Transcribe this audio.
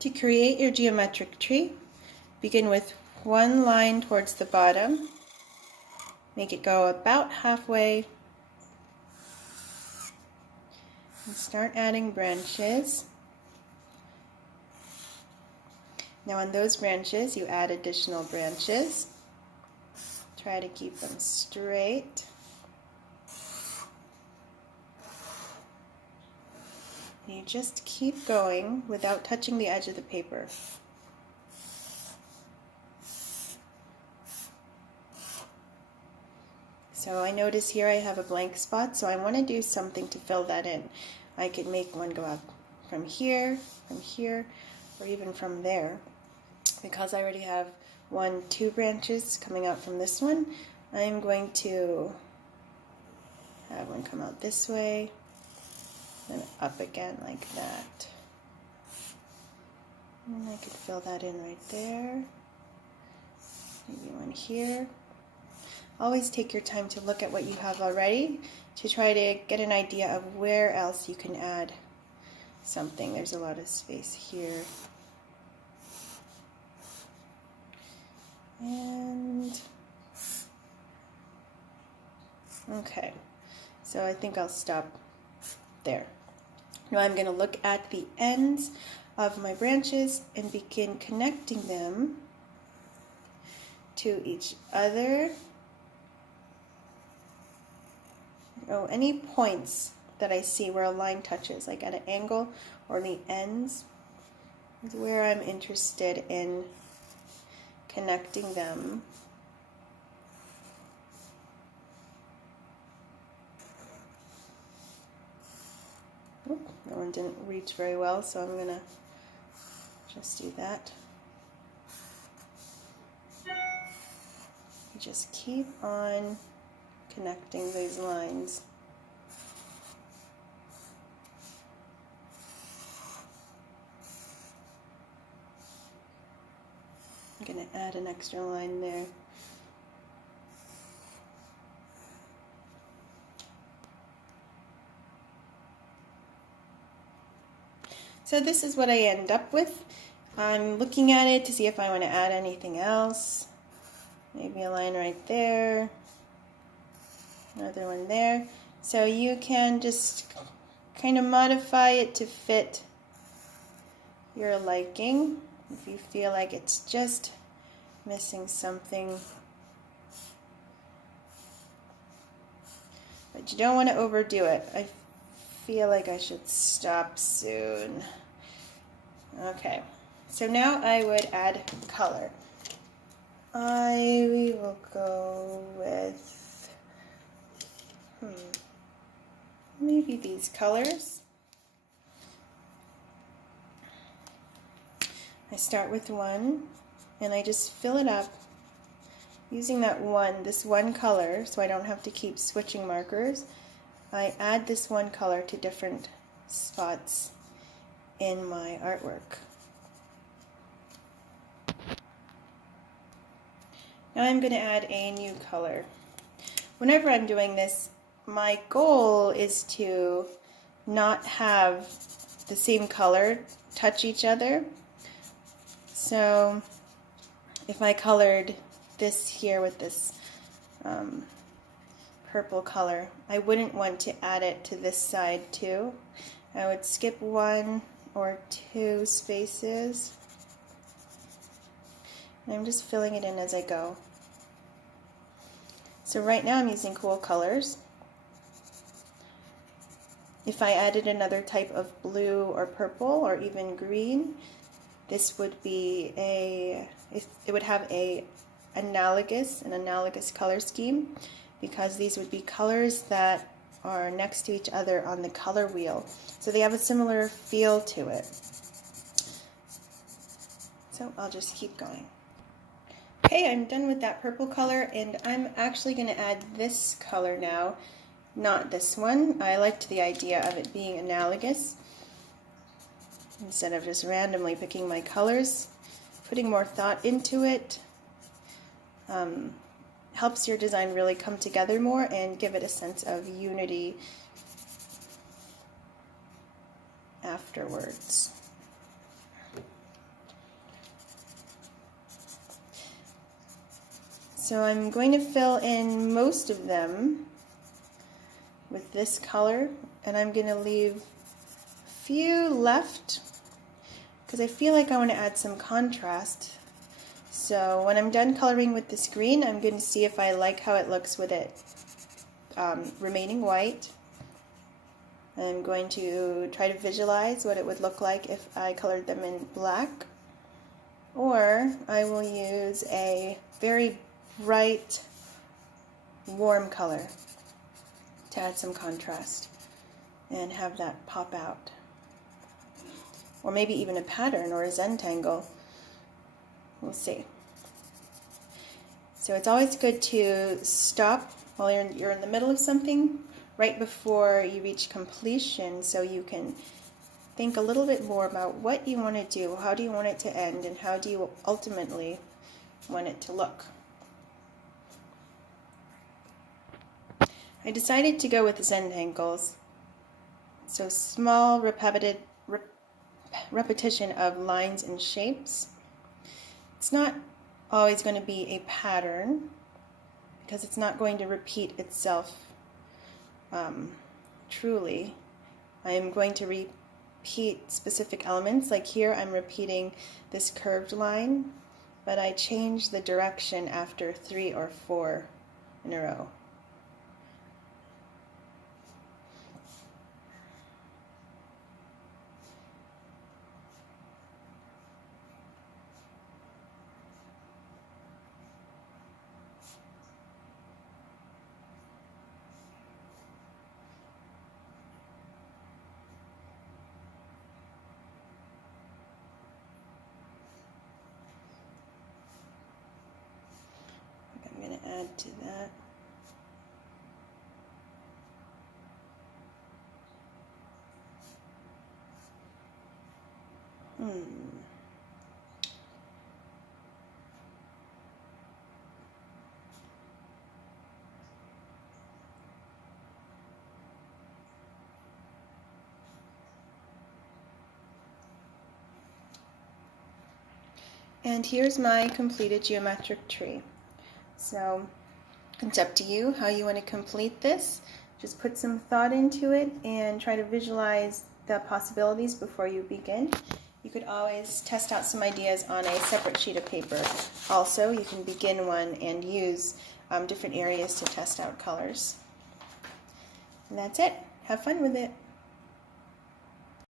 To create your geometric tree, begin with one line towards the bottom. Make it go about halfway and start adding branches. Now on those branches, you add additional branches. Try to keep them straight. You just keep going without touching the edge of the paper. So I notice here I have a blank spot, so I want to do something to fill that in. I could make one go up from here, or even from there. Because I already have two branches coming out from this one, I'm going to have one come out this way, then up again like that. And I could fill that in right there. Maybe one here. Always take your time to look at what you have already to try to get an idea of where else you can add something. There's a lot of space here. And okay, so I think I'll stop there. Now I'm going to look at the ends of my branches and begin connecting them to each other. Oh, any points that I see where a line touches, like at an angle or the ends, is where I'm interested in connecting them. Oh, that one didn't reach very well, so I'm going to just do that. Just keep on connecting these lines. I'm going to add an extra line there. So this is what I end up with. I'm looking at it to see if I want to add anything else. Maybe a line right there. Another one there. So you can just kind of modify it to fit your liking. If you feel like it's just missing something. But you don't want to overdo it. I feel like I should stop soon. Okay, so now I would add color. I will go with maybe these colors. I start with one and I just fill it up using this one color, so I don't have to keep switching markers. I add this one color to different spots in my artwork. Now I'm going to add a new color. Whenever I'm doing this, my goal is to not have the same color touch each other. So if I colored this here with this purple color, I wouldn't want to add it to this side too. I would skip one or two spaces. And I'm just filling it in as I go. So right now I'm using cool colors. If I added another type of blue or purple or even green, this would be it would have an analogous color scheme, because these would be colors that are next to each other on the color wheel. So they have a similar feel to it. So I'll just keep going. Okay, I'm done with that purple color, and I'm actually going to add this color now, not this one. I liked the idea of it being analogous. Instead of just randomly picking my colors, putting more thought into it helps your design really come together more and give it a sense of unity afterwards. So I'm going to fill in most of them with this color, and I'm going to leave a few left because I feel like I want to add some contrast. So when I'm done coloring with this green, I'm going to see if I like how it looks with it remaining white. I'm going to try to visualize what it would look like if I colored them in black. Or I will use a very bright, warm color to add some contrast and have that pop out. Or maybe even a pattern or a Zentangle. We'll see. So it's always good to stop while you're in the middle of something right before you reach completion, so you can think a little bit more about what you want to do, how do you want it to end, and how do you ultimately want it to look. I decided to go with Zentangles, so small repetition of lines and shapes. It's not always going to be a pattern because it's not going to repeat itself truly. I am going to repeat specific elements, like here I'm repeating this curved line, but I change the direction after 3 or 4 in a row. I'm going to add to that. And here's my completed geometric tree. So it's up to you how you want to complete this. Just put some thought into it and try to visualize the possibilities before you begin. You could always test out some ideas on a separate sheet of paper. Also, you can begin one and use different areas to test out colors. And that's it. Have fun with it.